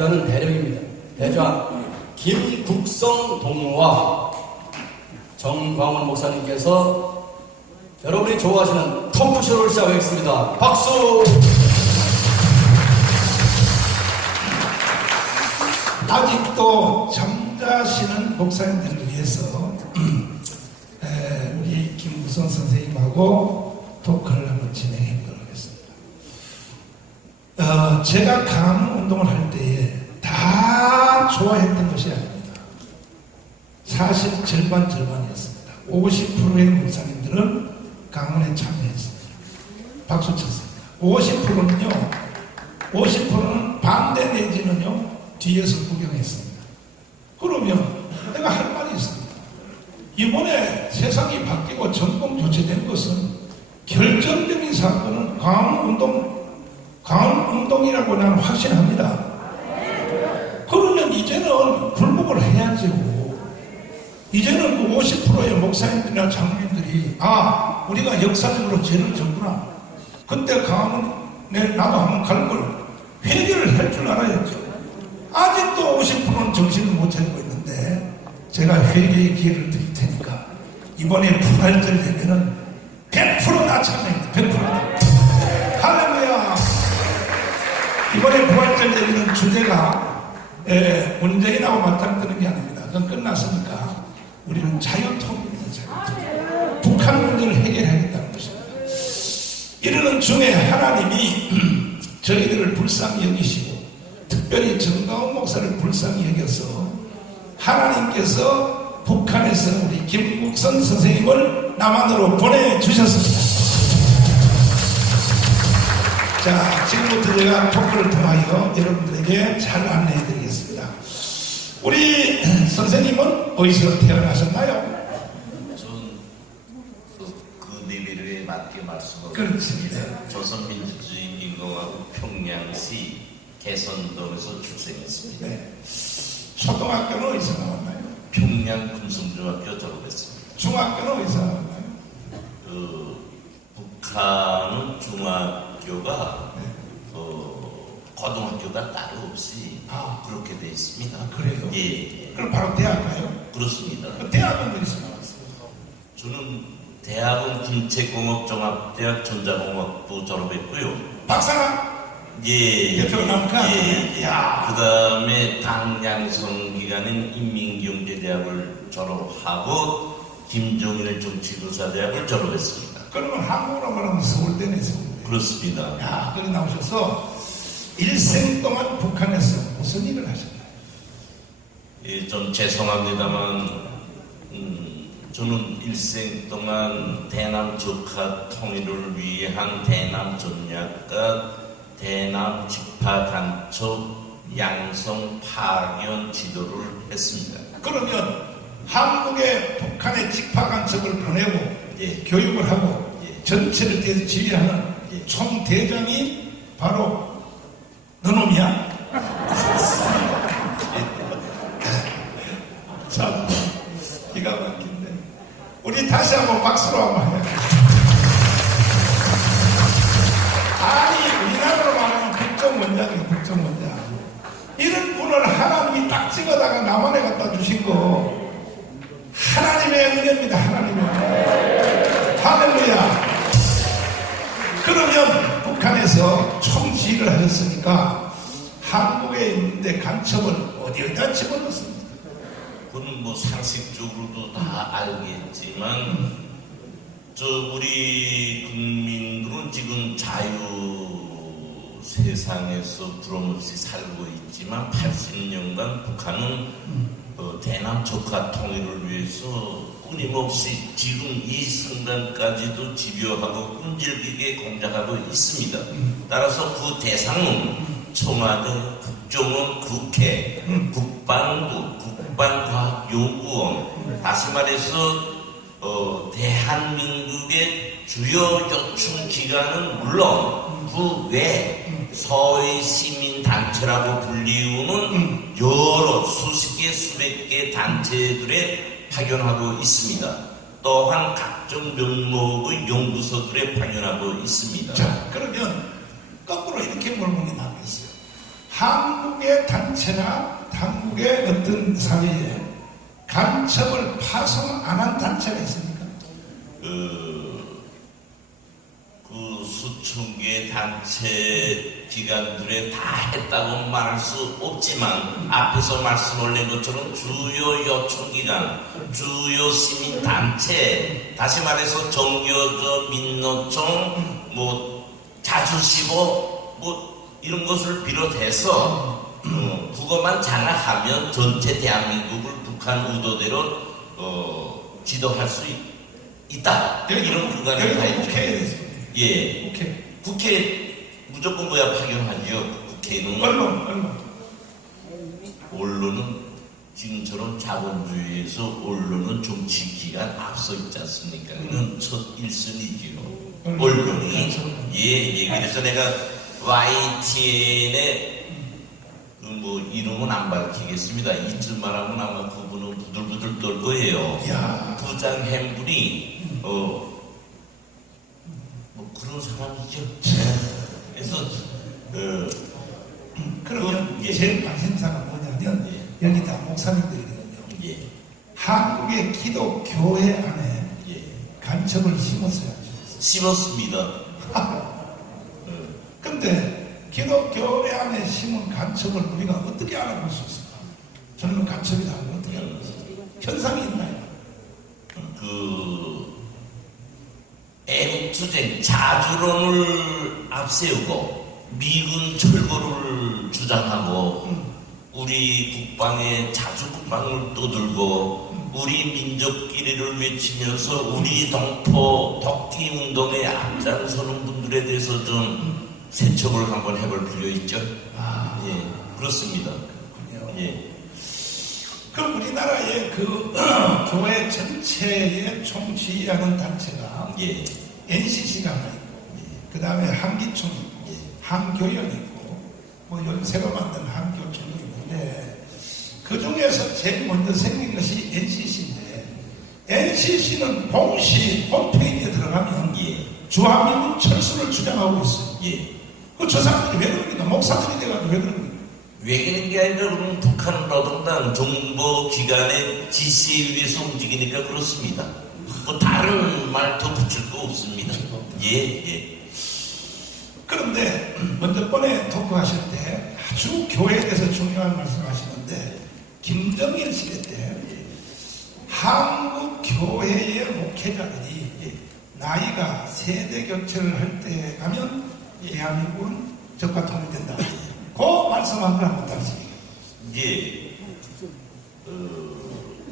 대전은 대령입니다. 대전 김국성 동무와 정광훈 목사님께서 여러분이 좋아하시는 토크쇼를 시작하겠습니다. 박수! 아직도 잠자시는 목사님들을 위해서 우리 김국성 선생님하고 토크를 한번 진행해 보도록 하겠습니다. 제가 강원 운동을 할 때에 다 좋아했던 것이 아닙니다. 사실 절반이었습니다. 50%의 목사님들은 강원에 참여했습니다. 박수 쳤습니다. 50%는 반대 내지는요 뒤에서 구경했습니다. 그러면 내가 할 말이 있습니다. 이번에 세상이 바뀌고 전공 교체된 것은 결정적인 사건은 강운동이라고 나는 확신합니다. 그러면 이제는 굴복을 해야죠. 이제는 그 50%의 목사님들이나 장로님들이 우리가 역사적으로 죄를 졌구나. 그때 강원에 나도 한번 갈 걸 회개를 할 줄 알아야죠. 아직도 50%는 정신을 못 차리고 있는데 제가 회개의 기회를 드릴 테니까 이번에 부활절 되면은 100%다 참여합니다. 100%다. 할렐루야. 이번에 부활절 되면은 주제가 문재인하고 맞닥뜨는 게 아닙니다. 그건 끝났으니까 우리는 자유통일입니다. 자유통일. 북한 문제를 해결하겠다는 것입니다. 이러는 중에 하나님이 저희들을 불쌍히 여기시고 특별히 정다운 목사를 불쌍히 여겨서 하나님께서 북한에서 우리 김국선 선생님을 남한으로 보내주셨습니다. 자, 지금부터 제가 토크를 통하여 여러분들에게 잘 안내해 드리겠습니다. 우리 선생님은 어디서 태어나셨나요? 그 내비를 맞게 말씀하고 그렇습니다. 조선민주주의민공화국 평양시 개선동에서 출생했습니다. 네. 초등학교는 어디서 나왔나요? 평양 금성중학교 졸업했습니다. 중학교는 어디서 나왔나요? 북한은 중학교가 고등학교가 따로 없이 그렇게 되어 있습니다. 그래요? 예. 그럼 바로 대학 가요? 그렇습니다. 그 대학은 어디서 나왔어요? 저는 대학은 군체공업종합대학 전자공학부 졸업했고요. 박사가? 예. 대표가 나옵니까? 예. 이야. 그 다음에 당양성 기간인 인민경제대학을 졸업하고 김종일 정치교사대학을 졸업했습니다. 그러면 한국으로 말하면 서울대네, 서울대. 그렇습니다. 야, 거기 나오셔서 일생 동안 북한에서 무슨 일을 하셨나요? 예, 좀 죄송합니다만, 저는 일생 동안 대남 적화 통일을 위한 대남 전략가, 대남 직파 간첩, 양성 파견 지도를 했습니다. 그러면 한국에 북한의 직파 간첩을 보내고 예. 교육을 하고 예. 전체를 대해서 지휘하는 예. 총대장이 바로 너놈이야? 참 기가 막힌데 우리 다시 한번 박수로 한번 해요. 아니 우리나라로 말하면 국정원장이에요. 국정원장. 이런 분을 하나님이 딱 찍어다가 남한에 갖다 주신 거 하나님의 은혜입니다. 하나님의 은혜. 할렐루야. 그러면 북한에서 총지휘를 하셨으니까 한국에 있는데 간첩을 어디에다 집어넣습니까? 그건 뭐 상식적으로도 다 알겠지만 우리 국민들은 지금 자유 세상에서 부러움없이 살고 있지만 80년간 북한은 대남 적화 통일을 위해서 끊임없이 지금 이 순간까지도 집요하고 끈질기게 공작하고 있습니다. 따라서 그 대상은 청와대, 국정원, 국회, 국방부, 국방과학연구원, 다시 말해서 대한민국의 주요 요충 기관은 물론 그 외 서해 시민단체라고 불리우는 여러 수십 개, 수백 개 단체들에 파견하고 있습니다. 또한 각종 명목의 연구소들에 파견하고 있습니다. 자, 그러면 거꾸로 이렇게 물어보는 게 나겠어요. 한국의 단체나 한국의 어떤 사회에 간첩을 파송 안 한 단체가 있습니까? 그 수천 개의 단체 기관들에 다 했다고 말할 수 없지만 앞에서 말씀 올린 것처럼 주요 요청기관, 주요 시민단체, 다시 말해서 정교조, 민노총, 자주시고 이런 것을 비롯해서 그것만 장악하면 전체 대한민국을 북한 의도대로 지도할 수 있다. 이런 기관을 다 있죠. 국회에 있습니다. 예. 국회 무조건 파견하죠. 국회는. 언론은 지금처럼 자본주의에서 언론은 정치기관 앞서 있지 않습니까? 그는 첫 1순위지요. 언론이. 예. 그래서 내가 YTN의 이름은 안 밝히겠습니다. 이쯤 말하면 아마 그분은 부들부들 떨 거예요. 부장 햄블이 그런 사람이죠. 그래서 그러면 제일 관심사가 뭐냐면 여기 다 목사님들이거든요. 한국의 기독교회 안에 간첩을 심었어요. 심었습니다. 근데 기독교회 안에 심은 간첩을 우리가 어떻게 알아볼 수 있을까? 저는 간첩이다 하고 어떻게 알아볼 수 있을까? 현상이 있나요? 애국투쟁 자주론을 앞세우고 미군 철거를 주장하고 우리 국방에 자주국방을 떠들고 우리 민족끼리를 외치면서 우리 동포 독기운동에 앞장서는 분들에 대해서 좀 세척을 한번 해볼 필요 있죠. 그렇습니다. 그렇군요. 그럼 우리나라의 교회 전체에 총지휘하는 단체가 NCC가 하나 있고, 그 다음에 한기총이 있고, 한교연이 있고, 요즘 새로 만든 한교총이 있는데, 그 중에서 제일 먼저 생긴 것이 NCC인데, NCC는 공식 홈페이지에 들어가면 주한미군 철수를 주장하고 있어요. 저 사람들이 왜 그럽니까? 목사들이 돼가지고 왜 그럽니까? 왜 그런 게 아니라 그러면 북한 노동당 정보기관의 지시에 의해서 움직이니까 그렇습니다. 다른 말 더 붙일 거 없습니다. 그런데 먼저 번에 토크하실 때 아주 교회에 대해서 중요한 말씀 하시는데 김정일 시대 때 한국 교회의 목회자들이 나이가 세대 교체를 할 때 가면 대한민국은 적과 통일된다. 그 말씀한 걸 한번 다시.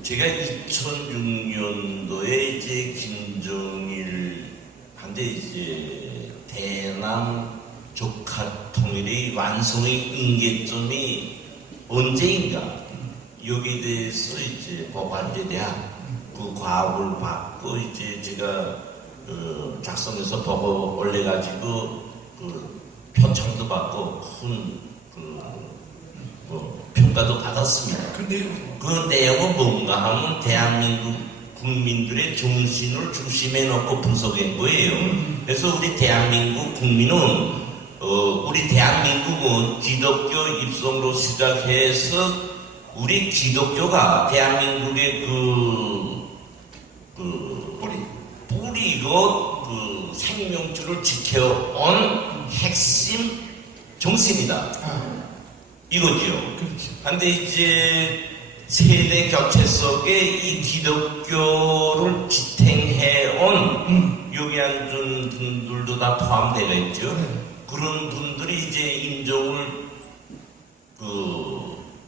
제가 2006년도에 김정일 한테 대남 조카 통일의 완성의 인계점이 언제인가 여기에 대해서 법안제대학 그 과업을 받고 제가 작성해서 보고 올려가지고 표창도 받고 큰 평가도 받았습니다. 그 내용은 뭔가 하면 대한민국 국민들의 정신을 중심에 놓고 분석한 거예요. 그래서 우리 대한민국 국민은 우리 대한민국은 기독교 입성으로 시작해서 우리 기독교가 대한민국의 뿌리고 생명줄을 지켜온 핵심 정신이다. 이거죠. 그런데 세대 교체 속에 이 기독교를 지탱해온 여기 앉은 분들도 다 포함되어 있죠. 그런 분들이 인종을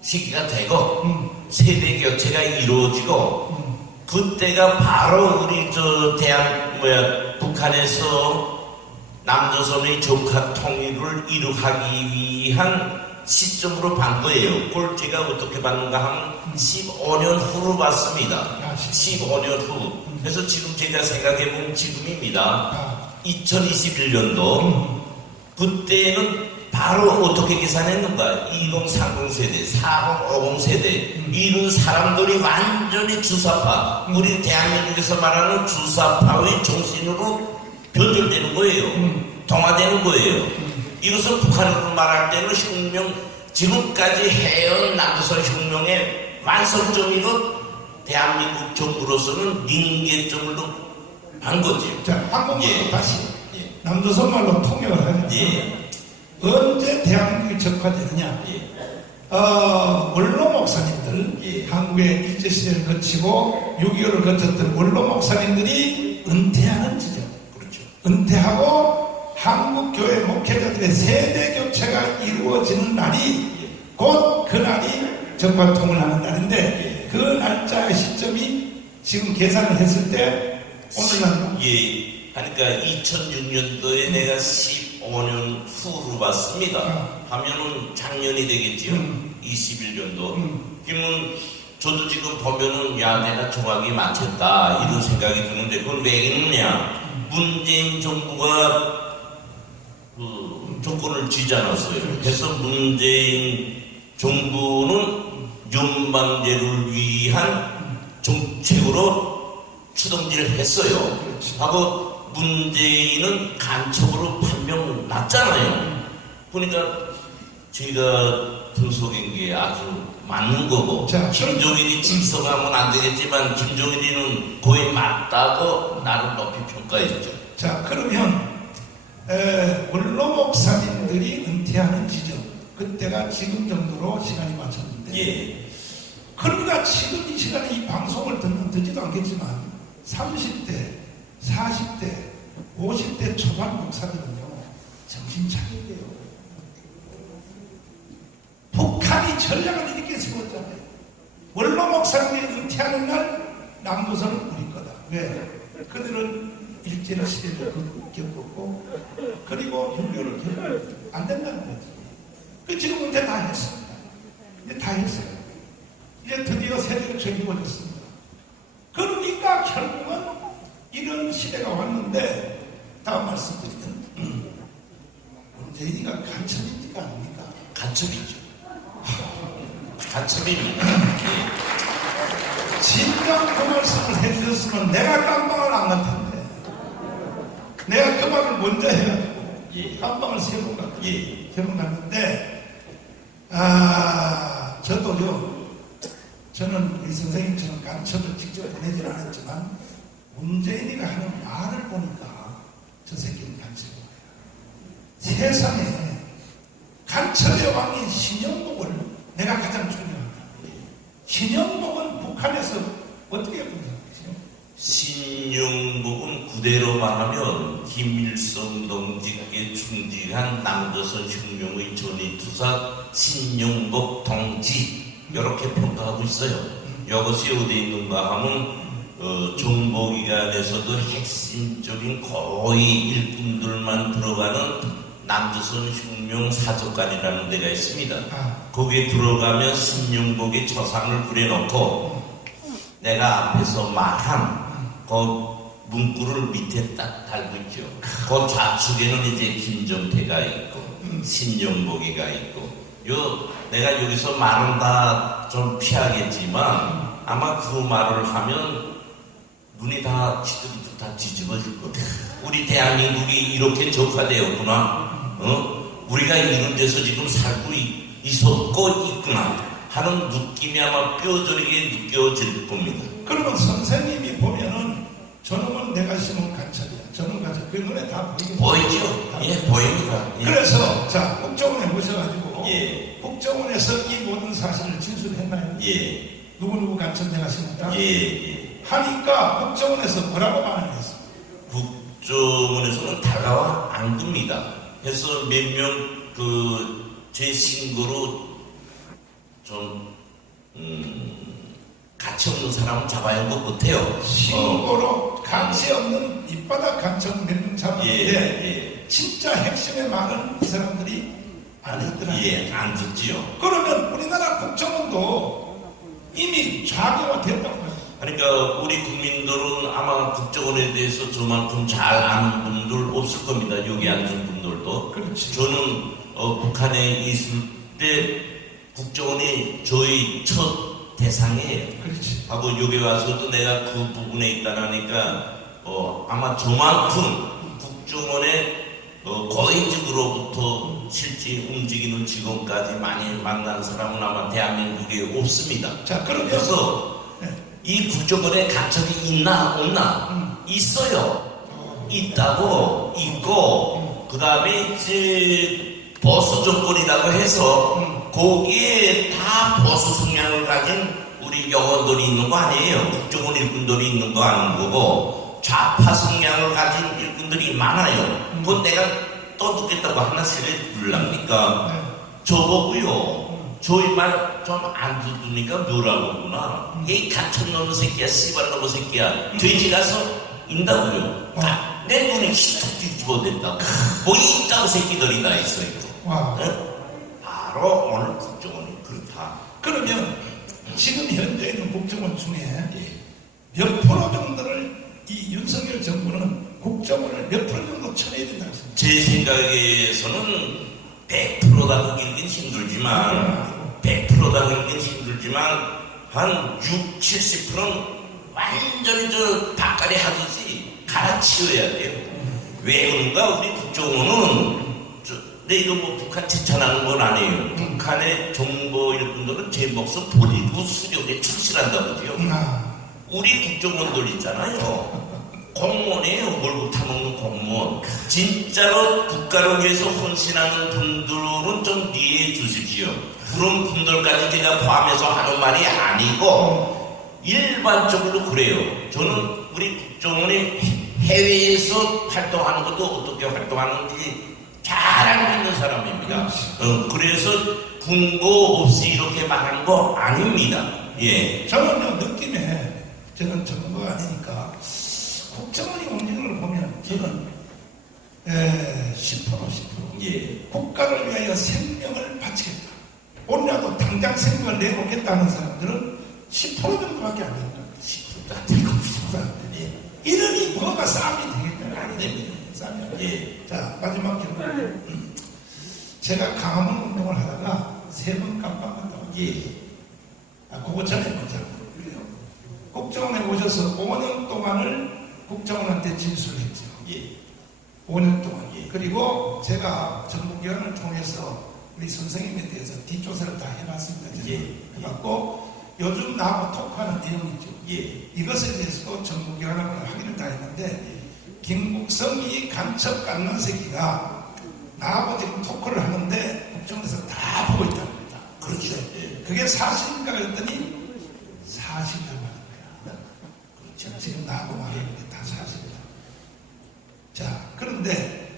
시기가 되고 세대 교체가 이루어지고 그때가 바로 우리 북한에서 남조선의 조카 통일을 이루기 위한 시점으로 반 거예요. 그걸 제가 어떻게 봤는가 하면 15년 후로 봤습니다. 15년 후. 그래서 지금 제가 생각해보면 지금입니다. 2021년도 그때는 바로 어떻게 계산했는가? 2030 세대, 4050 세대 이런 사람들이 완전히 주사파, 우리 대한민국에서 말하는 주사파의 정신으로 변절되는 거예요. 동화되는 거예요. 이것은 북한으로 말할 때는 혁명 지금까지 해온 남조선 혁명의 완성점이고 대한민국 정부로서는 링계점을 한 거지. 자, 한국말로 예. 다시 예. 남조선 말로 통역을 하면 예. 언제 대한민국이 적화되느냐? 예. 원로 목사님들, 예. 한국의 일제시대를 거치고 6.25를 거쳤던 원로 목사님들이 은퇴하는 지점. 그렇죠. 은퇴하고 한국교회 목회자들의 세대 교체가 이루어지는 날이 곧 그 날이 적화통을 하는 날인데 그 날짜의 시점이 지금 계산을 했을 때 오늘날 예. 그러니까 2006년도에 내가 15년 후로 봤습니다. 하면은 작년이 되겠지요. 21년도. 그러면 저도 지금 보면은 야 내가 정확히 맞췄다 이런 생각이 드는데 그건 왜 있느냐? 문재인 정부가 그 조건을 쥐지 않았어요. 그래서 문재인 정부는 연방제를 위한 정책으로 추동질을 했어요. 하고 문재인은 간첩으로 판명 났잖아요. 그러니까 제가 분석한 게 아주 맞는 거고 자, 김종인이 직성하면 안 되겠지만 김종인이는 거의 맞다고 나름 높이 평가했죠. 자, 그러면 원로 목사님들이 은퇴하는 지점 그때가 지금 정도로 시간이 맞췄는데 예. 그러니까 지금 이 시간에 이 방송을 듣지도 않겠지만 30대, 40대, 50대 초반 목사들은요 정신 차려야 돼요. 북한이 전략을 이렇게 세웠잖아요. 원로 목사님이 은퇴하는 날 남조선은 우리 거다. 왜? 그들은 일제를 시대를 겪었고 그리고 육교를 겪고 안 된다는 거지. 그 지금 은퇴 다 했습니다. 이제 다 했어요. 이제 드디어 세대가 이루어졌습니다. 그러니까 결국은 이런 시대가 왔는데 다음 말씀드리면 문재인이가 간첩입니까 아닙니까? 간첩이죠. 간첩입니다. 진정 그 말씀을 해주셨으면 내가 깜빵을 안 갈 텐데 내가 그 말을 먼저 해가지고 예. 깜빵을 세 번 갔거든요. 예. 세 번 갔는데 저도요 저는 우리 선생님처럼 간첩을 직접 보내진 않았지만 문재인이가 하는 말을 보니까 저 새끼는 간첩이에요. 세상에 간첩의 왕인 신영복을 내가 가장 중요합니다. 신영복은 북한에서 어떻게 분석하죠? 신영복은 그대로 말하면 김일성 동지께 충직한 남조선 혁명의 전위투사 신영복 동지 이렇게 평가하고 있어요. 이것이 어디 있는가 하면 정보기관에서도 핵심적인 거의 일꾼들만 들어가는 남조선 혁명 사적관이라는 데가 있습니다. 거기에 들어가면 신영복의 초상을 그려놓고 내가 앞에서 말한 그 문구를 밑에 딱 달고 있죠. 그 좌측에는 이제 김정태가 있고 신영복이가 있고 내가 여기서 말은 다 좀 피하겠지만 아마 그 말을 하면 눈이 다 지들도 다 뒤집어질 거예요. 우리 대한민국이 이렇게 적화되었구나. 우리가 이런 데서 지금 살고 있었고 있구나 하는 느낌이 아마 뼈저리게 느껴질 겁니다. 그러면 선생님이 보면은 저놈은 내가 심은 간첩이야. 저놈은 간첩. 그 눈에 다 보이겠죠. 보이죠? 예, 보입니다. 예. 그래서 자 국정원에 모셔가지고 예. 국정원에서 이 모든 사실을 진술했나요? 예. 누구누구 간첩 내가 심었다? 예. 하니까 국정원에서 뭐라고 반응을 했어? 국정원에서는 다가와 안 듭니다. 해서 몇 명 제 신고로 좀 가치 없는 사람은 잡아야 할 것 같아요. 신고로 가치 없는 밑바닥 간첩 몇 명 잡았는데 예. 진짜 핵심의 말은 이 사람들이 안 했더라고요. 예, 안 듣지요. 그러면 우리나라 국정원도 이미 좌경화됐다고 해요. 그러니까 우리 국민들은 아마 국정원에 대해서 저만큼 잘 아는 분들 없을 겁니다. 여기 앉은 분들도. 그렇지. 저는 북한에 있을 때 국정원이 저희 첫 대상이에요. 그렇지. 하고 여기 와서도 내가 그 부분에 있다라니까 아마 저만큼 국정원의 고위직으로부터 실제 움직이는 직원까지 많이 만난 사람은 아마 대한민국에 없습니다. 자, 그러면 그래서 이 국정원에 간첩이 있나 없나 있어요. 있다고 있고 그 다음에 이제 보수 정권이라고 해서 거기에 다 보수 성향을 가진 우리 영혼들이 있는 거 아니에요. 국정원 일꾼들이 있는 거 아닌 거고 좌파 성향을 가진 일꾼들이 많아요. 그건 내가 떠듣겠다고 하나씩 불랍니까? 저보고요. 저희 말 좀 안 듣으니까 뭐라고 하구나. 이 간첩놈의 새끼야, 씨발놈의 새끼야. 돼지 가서 인다고요. 내 눈에 시툭 뒤집어댔다고. 뭐 있다고 새끼들이 다 있어 있고. 바로 오늘 국정원이 그렇다. 그러면 지금 현재 있는 국정원 중에 몇 프로 정도를 이 윤석열 정부는 국정원을 몇 프로 정도 쳐내야 된다고 생각합니다. 제 생각에서는 100%다 그기는 힘들지만 100%다 그기는 힘들지만 한 6, 70%는 완전히 저 바깥에 하듯이 갈아치워야 돼요. 왜 그런가? 우리 국정원은 근데 이거 뭐 북한 칭찬하는 건 아니에요. 북한의 정보 일꾼들은 제 목숨 버리고 수령에 충실한다고요. 우리 국정원들 있잖아요. 공무원이에요. 월급 타먹는 공무원. 진짜로 국가를 위해서 헌신하는 분들은 좀 이해해 주십시오. 그런 분들까지 제가 포함해서 하는 말이 아니고 일반적으로 그래요. 저는 우리 국정원이 해외에서 활동하는 것도 어떻게 활동하는지 잘 알고 있는 사람입니다. 그래서 군고 없이 이렇게 말하는 거 아닙니다. 예. 저는 느낌에 저는 전문가가 아니니까 국정원이 움직임을 보면 저는 10%. 예. 국가를 위하여 생명을 바치겠다. 오늘라도 당장 생명을 내놓겠다는 사람들은 10% 정도밖에 안 됩니다. 10%도 안 되고 10%도 안 됩니다. 이러니 뭐가 싸움이 되겠냐? 안 됩니다. 싸움이 안 예. 됩니다. 자, 마지막 결론. 제가 강화문 운동을 하다가 3번 깜빡한다고. 예. 그거 전에 먼저 그래요. 국정원에 오셔서 5년 동안을 국정원한테 진술했죠. 예. 5년 동안. 예. 그리고 제가 정부기관을 통해서 우리 선생님에 대해서 뒷조사를 다 해놨습니다. 예. 해봤고 요즘 나하고 토크하는 내용이죠. 예. 이것에 대해서도 정부기관하고 확인을 다 했는데 김국성이 간첩 깎는 새끼가 나하고 지금 토크를 하는데 국정원에서 다 보고 있다는 겁니다. 그렇죠. 예. 그게 사실인가 했더니 사실이라고 하는 거야. 그렇죠. 지금 나하고 말하는 게 다 사실이다. 자, 그런데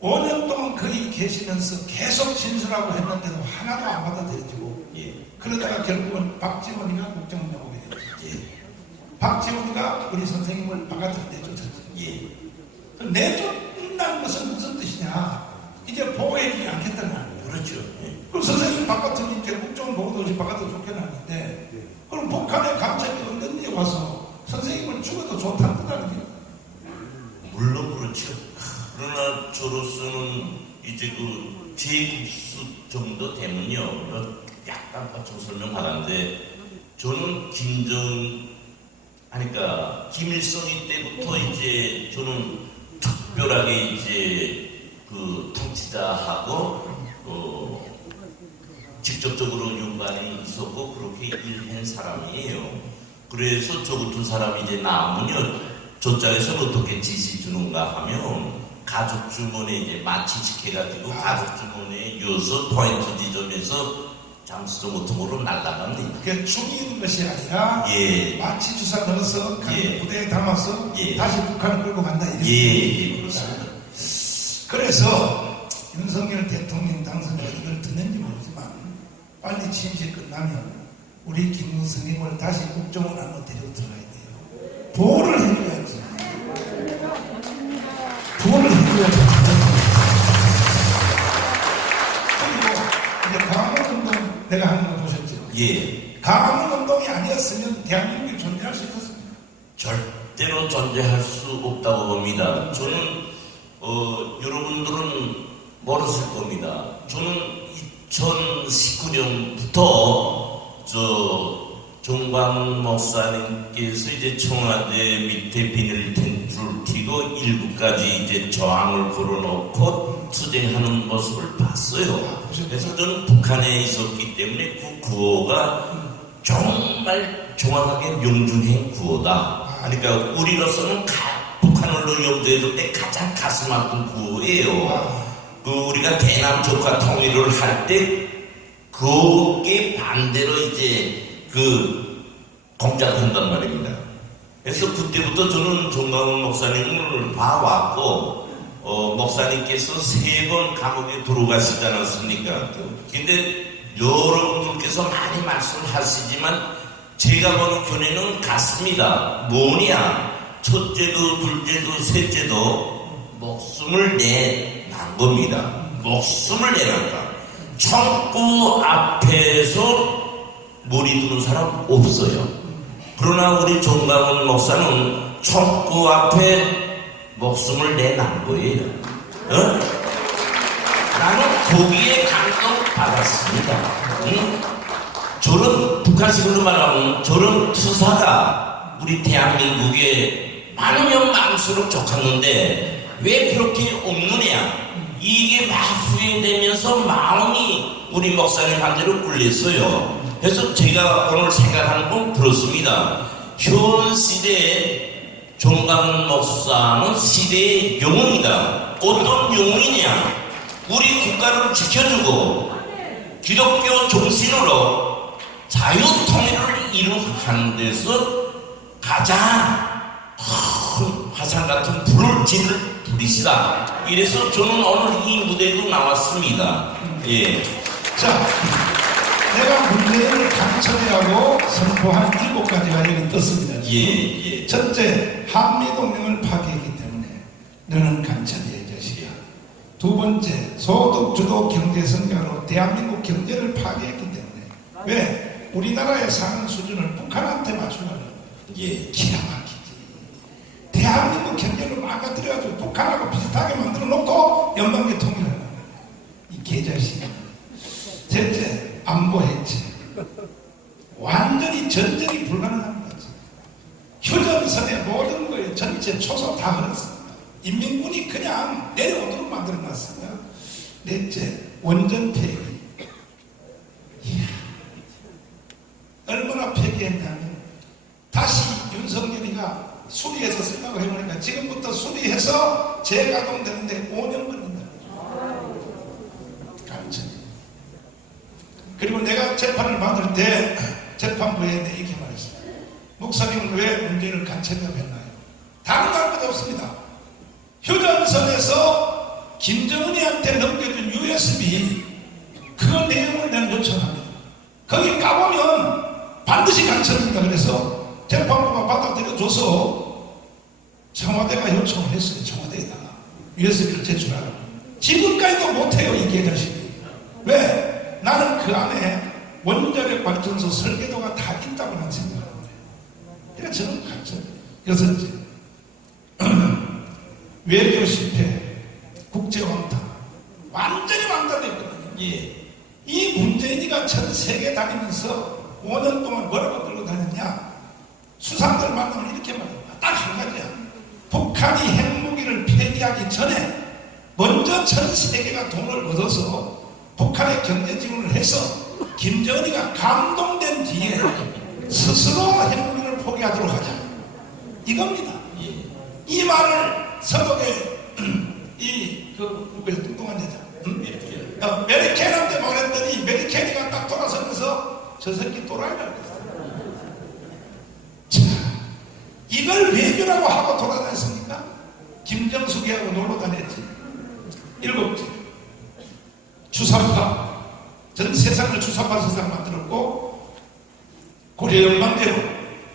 5년 동안 거기 계시면서 계속 진술하고 했는데도 하나도 안 받아들여지고 예. 그러다가 결국은 박지원이가 국정원에 오게 됐죠. 예. 박지원이가 우리 선생님을 바깥으로 내쫓았죠. 예. 내쫓는다는 것은 무슨 뜻이냐? 이제 보호해주지 않겠다는 말이에요. 그렇죠. 예. 그럼 선생님 바깥으로 이제 국정원 보호도시 바깥으로 쫓겨나는데 그럼 북한의 간첩이 언제든지 와서 선생님을 죽어도 좋다는 뜻 아니에요? 물론 그렇죠. 그러나 저로서는 이제 그 제국수 정도 되면요. 약간 과청 설명하는데 저는 그러니까 김일성이 때부터 이제 저는 특별하게 이제 그 통치자하고 직접적으로 연관이 있었고 그렇게 일한 사람이에요. 그래서 저 같은 사람이 이제 나오면요. 저짝에서는 어떻게 지시 주는가 하면 가족 주문에 이제 마취시켜가지고 가족 주문에 여섯 포인트 지점에서 장수도 같은 거로 날아갑니다. 그게 죽이는 것이 아니라 예. 마취 주사 넣어서 예. 부대에 담아서 예. 다시 북한을 끌고 간다. 예, 그렇습니다. 그래서 윤석열 대통령 당선자가 이걸 듣는지 모르지만 빨리 취임식 끝나면 우리 김무성님을 다시 국정원 안으로 데리고 들어가야 돼요. 보호를 해줘야지. 보호를 해줘야지. 그리고 이제 강화문운동 내가 하는 거 보셨죠? 예. 강화문운동이 아니었으면 대한민국이 존재할 수 있었습니다. 절대로 존재할 수 없다고 봅니다. 저는 여러분들은 모르실 겁니다. 저는 2019년부터 정광훈 목사님께서 이제 청와대 밑에 비닐 텐트를 튀고 일부까지 이제 저항을 걸어놓고 투쟁하는 모습을 봤어요. 그래서 저는 북한에 있었기 때문에 그 구호가 정말 정확하게 명중행 구호다. 그러니까 우리로서는 북한을 염두에 때 가장 가슴 아픈 구호예요. 우리가 대남 조카 통일을 할 때 거기에 반대로 이제 공작한단 말입니다. 그래서 그때부터 저는 정광훈 목사님을 봐왔고, 목사님께서 3번 감옥에 들어가시지 않았습니까? 근데 여러분들께서 많이 말씀하시지만 제가 보는 견해는 같습니다. 뭐냐? 첫째도 둘째도 셋째도 목숨을 내난 겁니다. 목숨을 내놨다. 창고 앞에서 머리 두는 사람 없어요. 그러나 우리 정광훈 목사는 창고 앞에 목숨을 내난 거예요. 나는 거기에 감동받았습니다. 저런 북한식으로 말하면 저런 투사가 우리 대한민국에 많으면 많을수록 좋겠는데 왜 그렇게 없느냐. 이게 막 후행되면서 마음이 우리 목사님 반대로 굴렸어요. 그래서 제가 오늘 생각하는 건 그렇습니다. 현 시대에 정광훈 목사는 시대의 영웅이다. 어떤 영웅이냐. 우리 국가를 지켜주고 기독교 정신으로 자유통일을 이루는 데서 가장 큰 화산 같은 불을 지를 분이시다. 이래서 저는 오늘 이 무대도 나왔습니다. 예. 자, 내가 문재인을 강철이라고 선포한 7가지가 여기 떴습니다. 예. 첫째, 한미동맹을 파괴했기 때문에 너는 강철이야, 이 자식이야. 두 번째, 소득주도 경제 성장으로 대한민국 경제를 파괴했기 때문에 왜? 우리나라의 사는 수준을 북한한테 맞추려는 거예요. 예. 기가 막히지. 대한민국 경제를 망가뜨려가지고 북한하고 비슷하게 만들어 놓고 연방계 통일을 하는 거예요. 이 개자식이야. 셋째, 안보 해체. 완전히 전쟁이 불가능합니다. 휴전선의 모든 거에 전체 초소 다 흘렀습니다. 인민군이 그냥 내려오도록 만들어놨습니다. 넷째, 원전 폐기. 이야, 얼마나 폐기했냐면 다시 윤석열이가 수리해서 쓰려고 해보니까 지금부터 수리해서 재가동되는데 5년 걸린다. 간첩이. 그리고 내가 재판을 받을 때 재판부에 내 이렇게 말했어요. 목사님은 왜 문재인을 간첩이라고 했나요? 다른 것도 없습니다. 휴전선에서 김정은이한테 넘겨준 USB 그 내용을 내가 요청합니다. 거기 까보면 반드시 간첩입니다. 그래서 재판부가 받아들여줘서 청와대가 요청을 했어요. 청와대에다가 USB를 제출하라고. 지금까지도 못해요. 이 개자식이. 왜? 나는 그 안에 원자력 발전소 설계도가 다 있다고 난 생각합니다. 그러니까 저는 간첩. 여섯째, 외교 실패, 국제 왕따, 완전히 왕따됐거든요. 예. 이 문재인이가 전 세계 다니면서 5년 동안 뭐라고 끌고 다녔냐? 수상들 만나면 이렇게 말해요. 딱 한 가지야. 북한이 핵무기를 폐기하기 전에 먼저 전 세계가 돈을 얻어서 북한의 경제 지원을 해서 김정은이가 감동된 뒤에 스스로 핵무기를 포기하도록 하자. 이겁니다. 이 말을 서독에 누구야 뚱뚱한 여자 메리켈한테 말했더니 메리켈이가 딱 돌아서면서 저 새끼 또라이라고 했어요. 자, 이걸 외교라고 하고 돌아다녔습니까? 김정숙이하고 놀러 다녔지. 7째, 주사파. 전 세상을 주사파 세상 만들었고 고려연방대로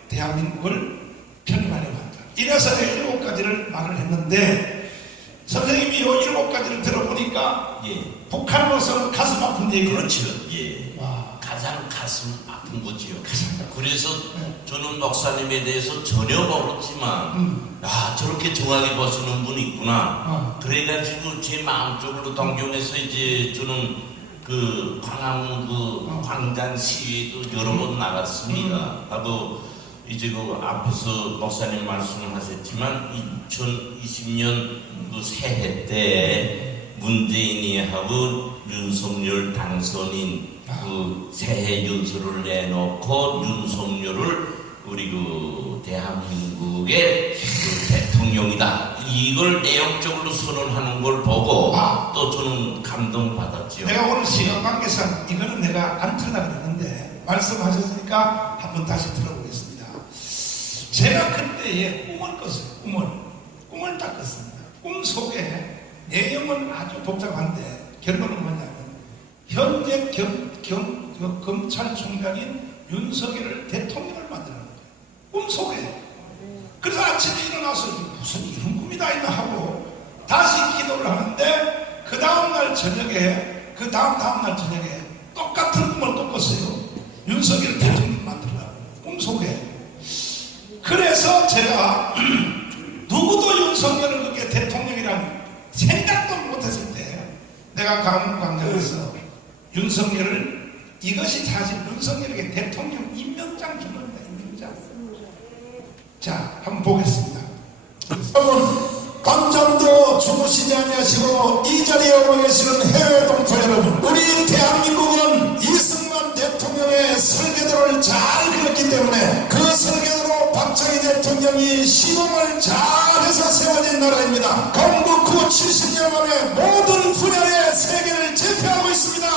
대한민국을 편입하려고 한다. 이래서 내가 7가지를 말을 했는데 선생님이 이 7가지를 들어보니까 예. 북한으로서는 가슴 아픈 얘기. 그렇죠. 예. 와. 가장 가슴 아픈 거지요. 그래서 저는 목사님에 대해서 전혀 모르지만 저렇게 정확히 보시는 분이 있구나. 그래가지고 제 마음적으로 동경해서 이제 저는 그 광화문 광장 시위도 여러 번 나갔습니다. 나도 이제 그 앞에서 목사님 말씀을 하셨지만 2020년 그 새해 때 문재인이하고 윤석열 당선인 그 새해 윤서를 내놓고 윤석열을 우리 그 대한민국의 그 대통령이다 이걸 내용적으로 선언하는 걸 보고 또 저는 감동받았지요. 내가 오늘 시간 관계상 이거는 내가 안 틀려고 그랬는데 말씀하셨으니까 한번 다시 들어보겠습니다. 제가 그때의 꿈을 꿨어요. 꿈을 딱 꿨습니다. 꿈 속에 내용은 아주 복잡한데 결론은 뭐냐면 현재 검찰총장인 윤석열을 대통령을 만드는 거예요. 꿈 속에. 그래서 아침에 일어나서 무슨 이런 꿈이다 이나 하고 다시 기도를 하는데 그 다음날 저녁에 다음날 저녁에 똑같은 꿈을 또 꿨어요. 윤석열 대통령 만들라고 꿈 속에. 그래서 제가 누구도 윤석열을 그렇게 대통령이라는 생각도 못했을 때 내가 강릉광장에서 윤석열을 이것이 사실 윤석열에게 대통령 임명장 준 겁니다. 임명장. 자, 한번 보겠습니다. 여러분, 밤잠도 주무시지 아니하시고 이 자리에 오고 계시는 해외 동포 여러분, 우리 대한민국은 이승만 대통령의 설계도를 잘 그렸기 때문에 그 설계도로 박정희 대통령이 시공을 잘해서 세워진 나라입니다. 건국 후 70년 만에 모든 분야의 세계를 제패하고 있습니다.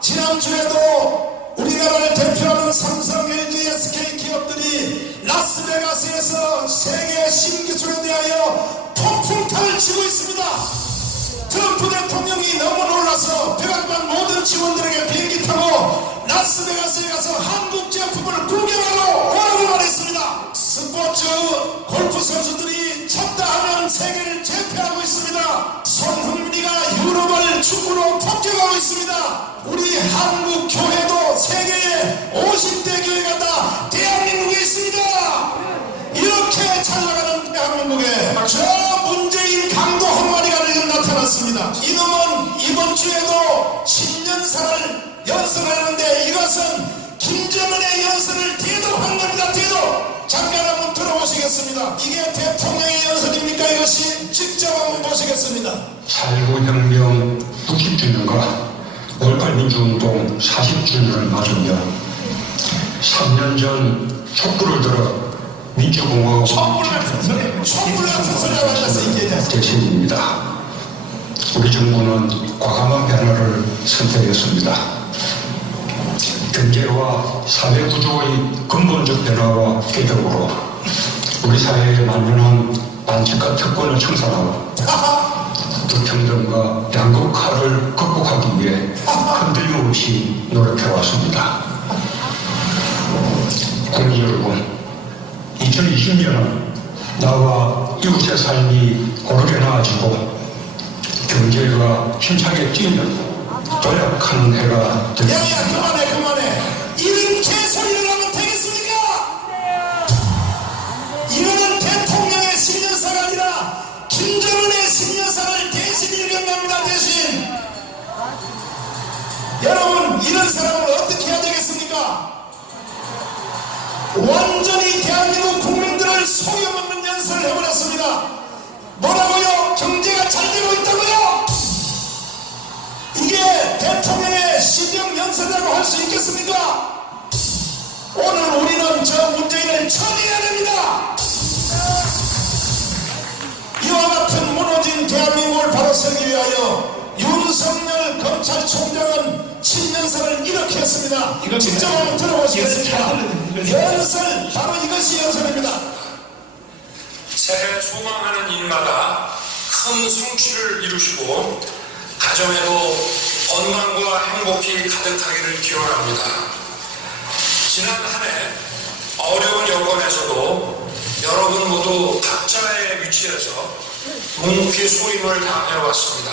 지난주에도 우리나라를 대표하는 삼성, LG, SK 기업들이 라스베가스에서 세계 신기술에 대하여 폭풍탄을 치고 있습니다. 트럼프 대통령이 너무 놀라서 백악관 모든 직원들에게 비행기 타고 라스베가스에 가서 한국 제품을 구경하러 오라고 말했습니다. 스포츠 골프 선수들이 쳤다 하면 세계를 제패하고 있습니다. 손흥민이가 유럽을 축구로 폭격하고 있습니다. 우리 한국 교회도 세계에 50대 교회가 다 대한민국에 있습니다. 이렇게 잘 나가는 대한민국에 저 문재인 강도 한 마리가 지금 나타났습니다. 이놈은 이번 주에도 10년사를 연설하는데 이것은 김정은의 연설을 대도한 겁니다. 대도. 잠깐 한번 들어보시겠습니다. 이게 대통령의 연설입니까? 이것이 직접 한번 보시겠습니다. 4.19 혁명 60주년과 5.18 민주운동 40주년을 맞으며 3년 전 촛불을 들어 민주공화국 촛불 같은 소리가 만나서 얘기하자. 대신입니다. 우리 정부는 과감한 변화를 선택했습니다. 경제와 사회 구조의 근본적 변화와 개혁으로 우리 사회에 만연한 반칙과 특권을 청산하고 불평등과 양극화를 극복하기 위해 흔들림 없이 노력해왔습니다. 국민 여러분, 2020년은 나와 이웃의 삶이 고르게 나아지고 경제가 힘차게 뛰는 도약하는 해가 되겠습니다. 그만해. 이런 개소리를 하면 되겠습니까? 이거는 대통령의 신년사가 아니라 김정은의 신년사를 대신 읽은 겁니다. 대신. 여러분, 이런 사람을 어떻게 해야 되겠습니까? 완전히 대한민국 국민들을 속여먹는 연설을 해버렸습니다. 뭐라고요? 경제가 잘 되고 있다고요? 이게 대통령의 시정 연설이라고 할 수 있겠습니까? 오늘 우리는 저 문재인을 처리해야 됩니다. 이와 같은 무너진 대한민국을 바로 세우기 위하여 윤석열 검찰총장은 신년사를 이렇게 했습니다. 이거 직접 한번 들어보시겠습니다. 연설, 바로 이것이 연설입니다. 새해 소망하는 일마다 큰 성취를 이루시고 가정에도 건강과 행복이 가득하기를 기원합니다. 지난 한 해 어려운 여건에서도 여러분 모두 각자의 위치에서 묵묵히 소임을 다해왔습니다.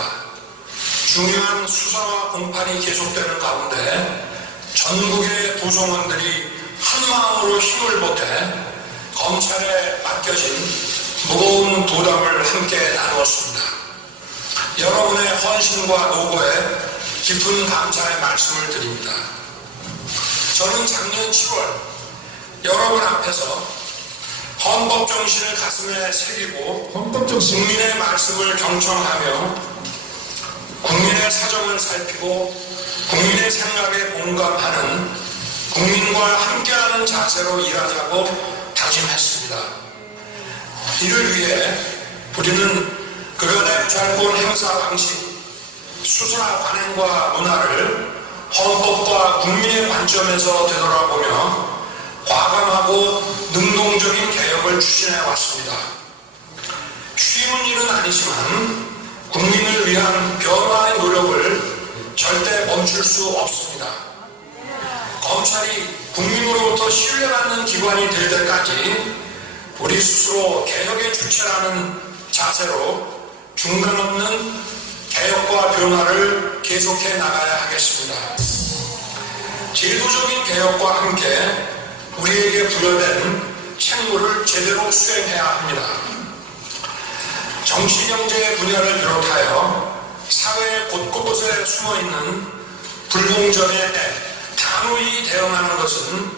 중요한 수사와 공판이 계속되는 가운데 전국의 구성원들이 한마음으로 힘을 보태 검찰에 맡겨진 무거운 부담을 함께 나누었습니다. 여러분의 헌신과 노고에 깊은 감사의 말씀을 드립니다. 저는 작년 7월 여러분 앞에서 헌법 정신을 가슴에 새기고 국민의 말씀을 경청하며 국민의 사정을 살피고 국민의 생각에 공감하는 국민과 함께하는 자세로 일하자고 다짐했습니다. 이를 위해 우리는 그간의 정권 행사 방식, 수사 관행과 문화를 헌법과 국민의 관점에서 되돌아보며 과감하고 능동적인 개혁을 추진해 왔습니다. 쉬운 일은 아니지만 국민을 위한 변화의 노력을 절대 멈출 수 없습니다. 검찰이 국민으로부터 신뢰받는 기관이 될 때까지 우리 스스로 개혁의 주체라는 자세로 중단 없는 개혁과 변화를 계속해 나가야 하겠습니다. 제도적인 개혁과 함께 우리에게 부여된 책무를 제대로 수행해야 합니다. 정치경제 분야를 비롯하여 사회 곳곳에 숨어있는 불공정에 단호히 대응하는 것은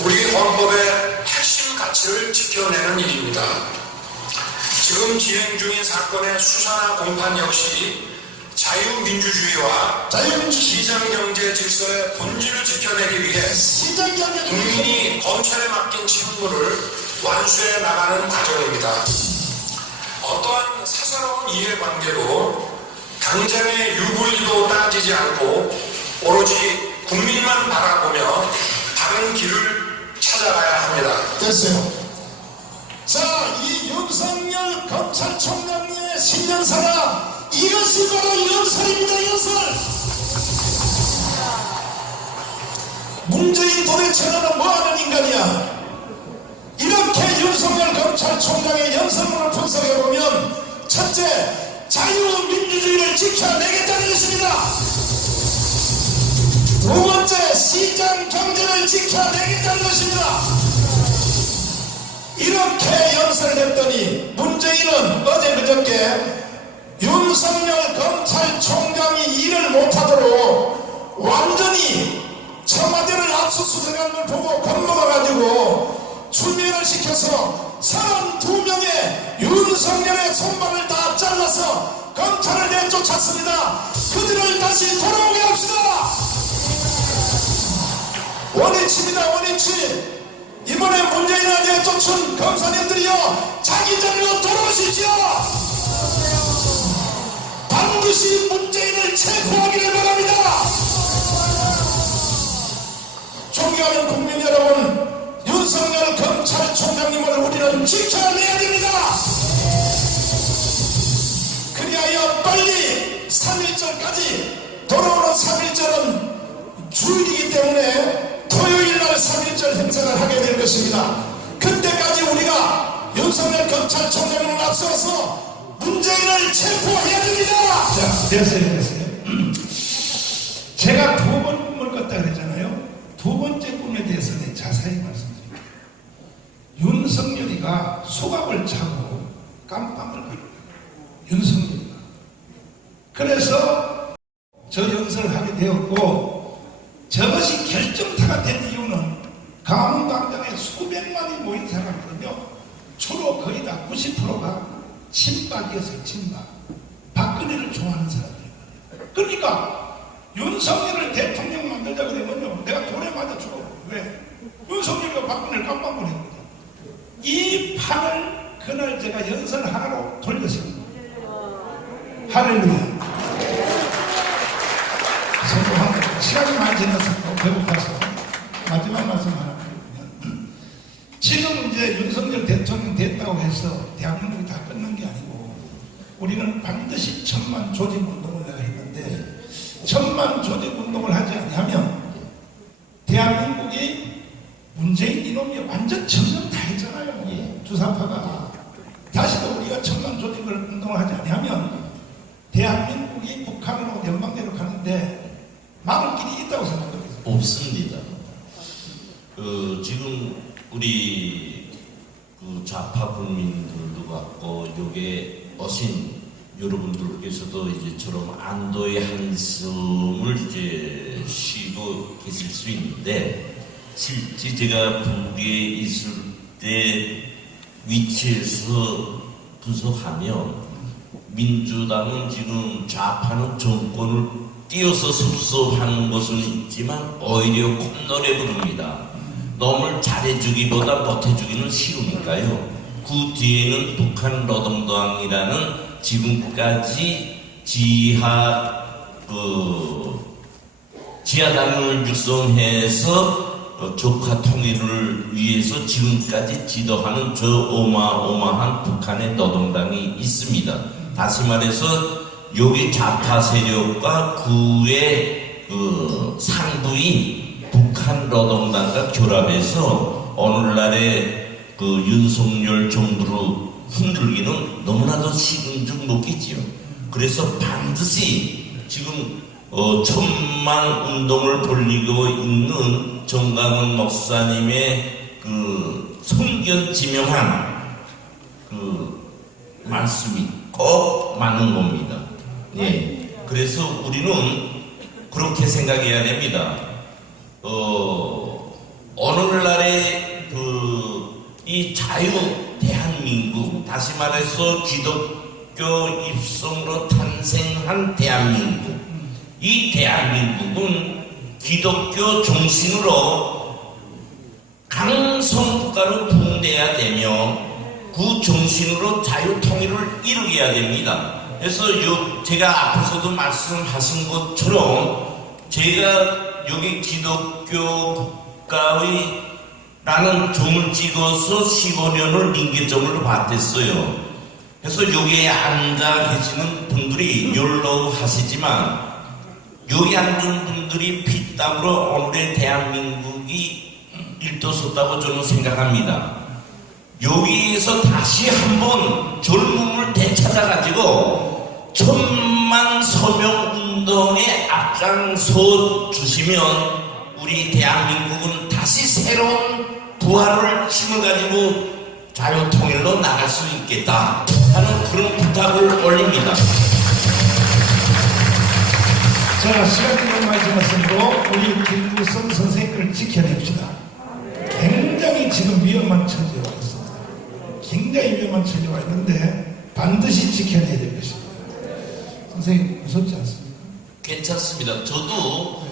우리 헌법의 핵심 가치를 지켜내는 일입니다. 지금 진행 중인 사건의 수사나 공판 역시 자유민주주의와 시장경제 질서의 본질을 지켜내기 위해 국민이 검찰에 맡긴 책무를 완수해 나가는 과정입니다. 어떠한 사사로운 이해관계로 당장의 유불리도 따지지 않고 오로지 국민만 바라보며 다른 길을 찾아가야 합니다. 됐어요. 자, 이 윤석열 검찰총장의 신년사가 이것이 바로 연설입니다. 연설. 문재인 도대체 너는 뭐하는 인간이야? 이렇게 윤석열 검찰총장의 연설문을 분석해보면 첫째, 자유민주주의를 지켜내겠다는 것입니다. 두 번째, 시장경제를 지켜내겠다는 것입니다. 이렇게 연설을 했더니 문재인은 어제 그저께 윤석열 검찰총장이 일을 못하도록 완전히 청와대를 압수수색한 걸 보고 겁먹어가지고 출면을 시켜서 32명의 윤석열의 손발을 다 잘라서 검찰을 내쫓았습니다. 그들을 다시 돌아오게 합시다. 원위치입니다. 원위치. 이번에 문재인을 내쫓은 검사님들이요, 자기 자리로 돌아오십시오. 반드시 문재인을 체포하기를 바랍니다. 존경하는 국민 여러분, 윤석열 검찰총장님을 우리는 지켜내야 됩니다. 그리하여 빨리 3.1절까지, 돌아오는 3.1절은 주일이기 때문에 토요일날 3.1절 행사를 하게 될 것입니다. 그때까지 우리가 윤석열 검찰총장님을 앞서서 문재인을 체포해야 됩니다. 자, 됐어요. 제가 두 번 꿈을 꿨다 그랬잖아요. 두 번째 꿈에 대해서는 자세히 말씀드립니다. 윤석열이가 수갑을 차고 깜빵을 가는 거예요. 윤석열이가. 그래서 저 연설을 하게 되었고, 저것이 결정타가 된 이유는 강원광장에 수백만이 모인 사람이거든요. 주로 거의 다 90%가 친박이었어요. 친박. 박근혜를 좋아하는 사람들이거든요. 그러니까 윤석열을 대통령 만들자 그러면요, 내가 돌에 맞아 죽어. 왜? 윤석열이가 박근혜를 깜빡거렸거든요. 이 판을 그날 제가 연설 하나로 돌렸습니다. 할렐루야. 성공합니다. 시간이 많이 지나서 배고파서 마지막 말씀 하나 드리면, 지금 이제 윤석열 대통령 됐다고 해서 대한민국이 다 끝난 게 아니고, 우리는 반드시 1000만 조직운동을 내가 했는데, 1000만 조직운동을 하지 않으면 대한민국이 문재인 이놈이 완전 점령 다 했잖아요. 주사파가. 다시도 우리가 1000만 조직을 운동을 하지 않으면 대한민국이 북한으로 연방대로 가는데 막을 길이 있다고 생각합니다. 없습니다. 지금 우리 좌파 국민들도 같고, 요게 어신 여러분들께서도 이제처럼 안도의 한숨을 이제 쉬고 계실 수 있는데, 실제 제가 북에 있을 때 위치에서 분석하면 민주당은 지금 좌파는 정권을 띄어서 섭섭하는 것은 있지만 오히려 콧노래 부릅니다. 너무 잘해주기보다 못해주기는 쉬우니까요. 그 뒤에는 북한 노동당이라는 지금까지 지하당을 육성해서 조카 통일을 위해서 지금까지 지도하는 저 어마어마한 북한의 노동당이 있습니다. 다시 말해서 여기 좌파 세력과 그의 상부인 북한 노동당과 결합해서 오늘날의 윤석열 정부를 흔들기는 너무나도 시금적 높겠지요. 그래서 반드시 지금 천만 운동을 벌이고 있는 정강훈 목사님의 성견지명한 말씀이 꼭 맞는 겁니다. 예. 그래서 우리는 그렇게 생각해야 됩니다. 오늘날의 이 자유 대한민국, 다시 말해서 기독교 입성으로 탄생한 대한민국, 이 대한민국은 기독교 중심으로 강성국가로 부흥돼야 되며 그 중심으로 자유통일을 이루어야 됩니다. 그래서 제가 앞에서도 말씀하신 것처럼 제가 여기 기독교 국가의 라는 점을 찍어서 15년을 임기점으로 받았어요. 그래서 여기에 앉아 계시는 분들이 연로하시지만 여기 앉은 분들이 피땀으로 오늘의 대한민국이 일떠섰다고 저는 생각합니다. 여기에서 다시 한번 젊음을 되찾아가지고 천만 서명운동에 앞장서 주시면 우리 대한민국은 다시 새로운 부활을 힘을 가지고 자유통일로 나갈 수 있겠다 하는 그런 부탁을 올립니다. 자, 시간이 너무 많이 지났으므로 우리 김무성 선생님을 지켜냅시다. 굉장히 지금 위험한 처지에 와 있습니다. 굉장히 위험한 처지에 와 있는데 반드시 지켜내야 될 것입니다. 선생님 무섭지 않습니까? 괜찮습니다. 저도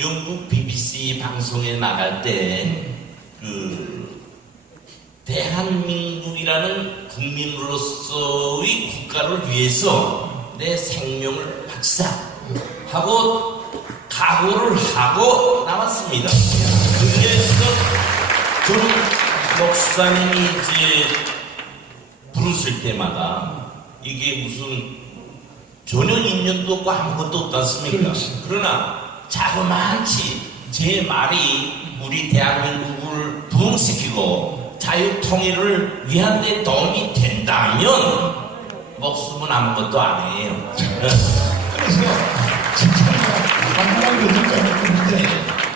영국 BBC 방송에 나갈 때 대한민국이라는 국민으로서의 국가를 위해서 내 생명을 박사하고 각오를 하고 나왔습니다. 그래서 저는 목사님이 이제 부르실 때마다 이게 무슨 전혀 인연도 없고 아무것도 없지 않습니까? 그렇지. 그러나 자그마치 제 말이 우리 대한민국을 부흥시키고 자유통일을 위한 데 도움이 된다면 목숨은 아무것도 아니에요. 그래서 진짜 만만한 거 듣지 않았는데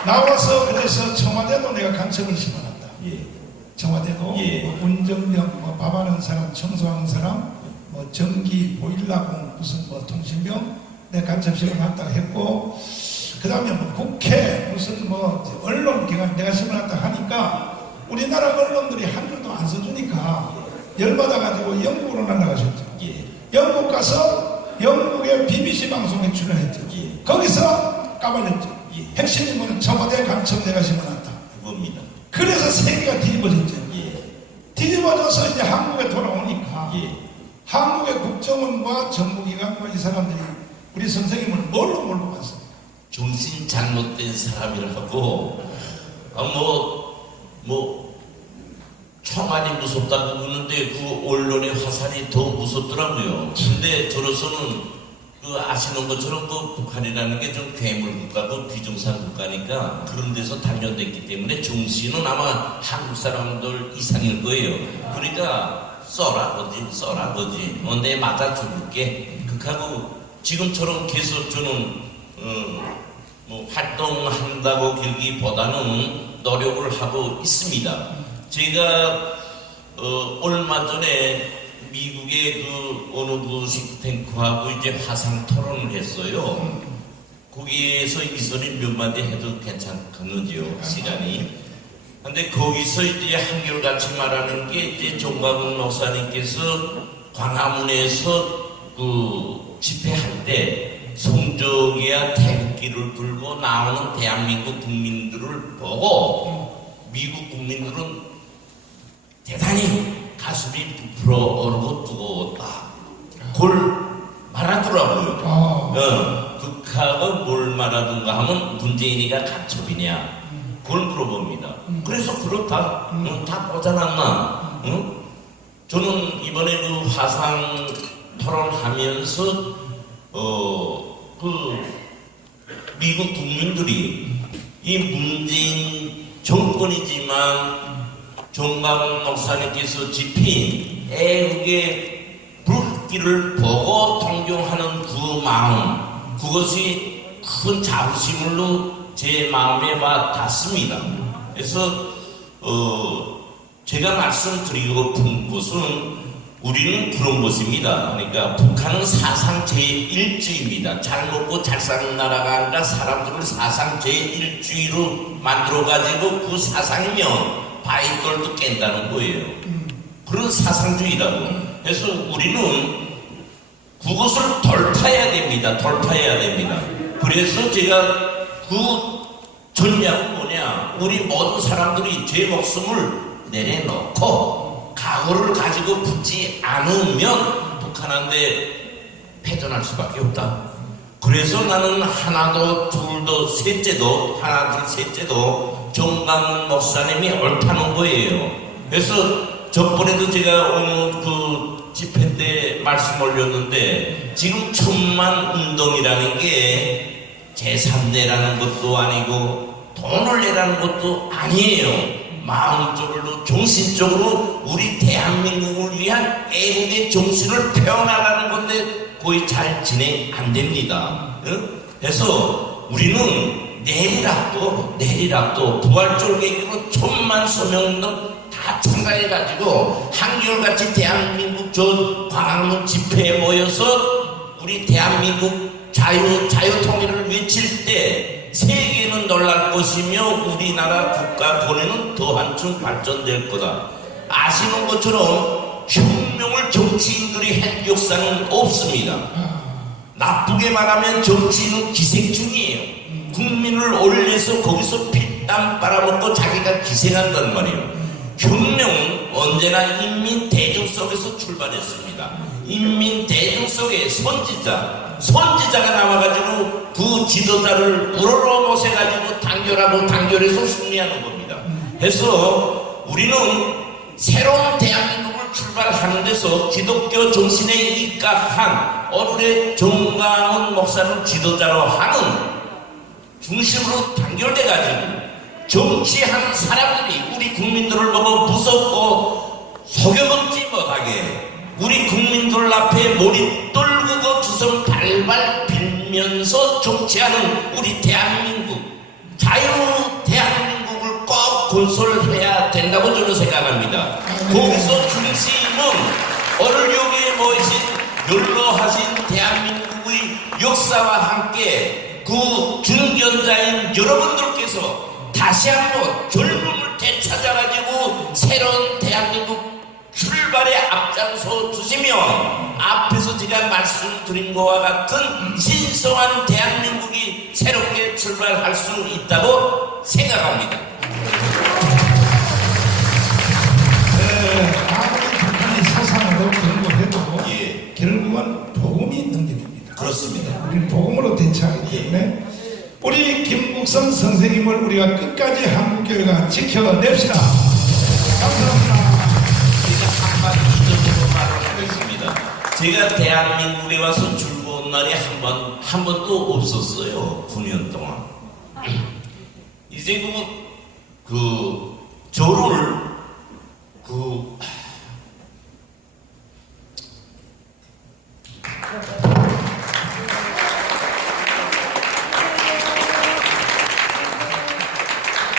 나와서 그래서 청와대도 내가 간첩을 심어놨다. 예. 청와대도 예. 뭐 운전병, 뭐 밥하는 사람, 청소하는 사람, 뭐 전기, 보일러공, 무슨 뭐 통신병 내가 간첩 심어놨다고 했고 그 다음에 뭐 국회 무슨 뭐 언론기관 내가 심어놨다 하니까 우리나라 언론들이 한 줄도 안 써주니까 열받아가지고 영국으로 날아가셨죠. 예. 영국 가서 영국의 BBC 방송에 출연했죠. 예. 거기서 까발렸죠. 예. 핵심이 뭐냐 청와대 간첩 내가 심어놨다. 그겁니다. 그래서 세계가 뒤집어졌죠. 예. 뒤집어져서 이제 한국에 돌아오니까 예. 한국의 국정원과 정부기관과 이 사람들이 우리 선생님을 뭘로 몰고 갔습니까? 정신 잘못된 사람이라고 총알이 무섭다고 그러는데 그 언론의 화살이 더 무섭더라고요. 근데 저로서는 아시는 것처럼 북한이라는 게 좀 괴물 국가고 비정상 국가니까 그런 데서 단련됐기 때문에 정신은 아마 한국 사람들 이상일 거예요. 그러니까 써라 거지 내 맞아 죽을게 극하고 지금처럼 계속 저는 활동한다고 길기보다는 노력을 하고 있습니다. 제가 얼마 전에 미국의 어느 싱크탱크하고 이제 화상 토론을 했어요. 거기에서 이 소리 몇 마디 해도 괜찮겠는지요, 시간이. 근데 거기서 이제 한결같이 말하는 게 이제 정광훈 목사님께서 광화문에서 그 집회할 때 송정이야 태극기를 불고 나오는 대한민국 국민들을 보고 미국 국민들은 대단히 가슴이 부풀어 오르고 뜨거웠다. 그걸 말하더라고요. 북한은 뭘 말하던가 하면 문재인이가 간첩이냐. 그걸 물어봅니다. 그래서 그렇다. 다 뻗어놨나. 저는 이번에 그 화상 토론하면서 그 미국 국민들이 이 문재인 정권이지만 정광훈 목사님께서 집힌 애국의 불길을 보고 존경하는 그 마음, 그것이 큰 자부심으로 제 마음에 와 닿습니다. 그래서 제가 말씀드리고픈 것은 우리는 그런 것입니다. 그러니까 북한은 사상 제1주의입니다. 잘 먹고 잘 사는 나라가 아니라 사람들을 사상 제1주의로 만들어가지고 그 사상이면 바위돌도 깬다는 거예요. 그런 사상주의라고. 그래서 우리는 그것을 돌파해야 됩니다. 돌파해야 됩니다. 그래서 제가 그 전략은 뭐냐, 우리 모든 사람들이 제 목숨을 내려놓고 각오를 가지고 붙지 않으면 북한한테 패전할 수밖에 없다. 그래서 나는 하나도 둘도 셋째도 하나 둘 셋째도 정광훈 목사님이 옳다는 거예요. 그래서 저번에도 제가 오늘 그 집회 때 말씀 올렸는데 지금 천만 운동이라는 게 제3대라는 것도 아니고 돈을 내라는 것도 아니에요. 마음적으로 정신적으로 우리 대한민국을 위한 애국의 정신을 표현하라는 건데 거의 잘 진행 안 됩니다. 그래서 우리는 내리락도 부활절개기로 천만 서명운동 다 참가해가지고 한결같이 대한민국 저 광화문 집회에 모여서 우리 대한민국 자유통일을 외칠 때 세계는 놀랄 것이며 우리나라 국가 권위는 더 한층 발전될 거다. 아시는 것처럼 혁명을 정치인들이 한 역사는 없습니다. 나쁘게 말하면 정치인은 기생충이에요. 국민을 올려서 거기서 피땀 빨아먹고 자기가 기생한단 말이에요. 혁명은 언제나 인민 대중 속에서 출발했습니다. 인민 대중 속에 선지자가 나와가지고 그 지도자를 우러러 모셔가지고 단결해서 승리하는 겁니다. 그래서 우리는 새로운 대한민국을 출발하는 데서 기독교 정신에 입각한 오늘의 정광훈 목사를 지도자로 하는 중심으로 단결돼가지고 정치하는 사람들이 우리 국민들을 보고 무섭고 속여먹지 못하게 우리 국민들 앞에 머리 떨구고 두손 발발 빌면서 정치하는 우리 대한민국 자유 대한민국을 꼭 건설해야 된다고 저는 생각합니다. 거기서 중심은 오늘 여기에 모이신 연로하신 대한민국의 역사와 함께 그 중견자인 여러분들께서 다시 한번 젊음을 되찾아가지고 새로운 대한민국 출발에 앞장서 주시면 앞에서 제가 말씀드린 것과 같은 신성한 대한민국이 새롭게 출발할 수 있다고 생각합니다. 아무리 북한이 사상으로 그런 걸 해도 예. 결국은 복음이 능력입니다. 그렇습니다. 우리는 복음으로 대처하기 때문에 우리 김국성 선생님을 우리가 끝까지 한국교회가 지켜냅시다. 감사합니다. 제가 한마디 주저주저 말을 하겠습니다. 제가 대한민국에 와서 즐거운 날이 한 번도 없었어요. 9년 동안. 이제 저를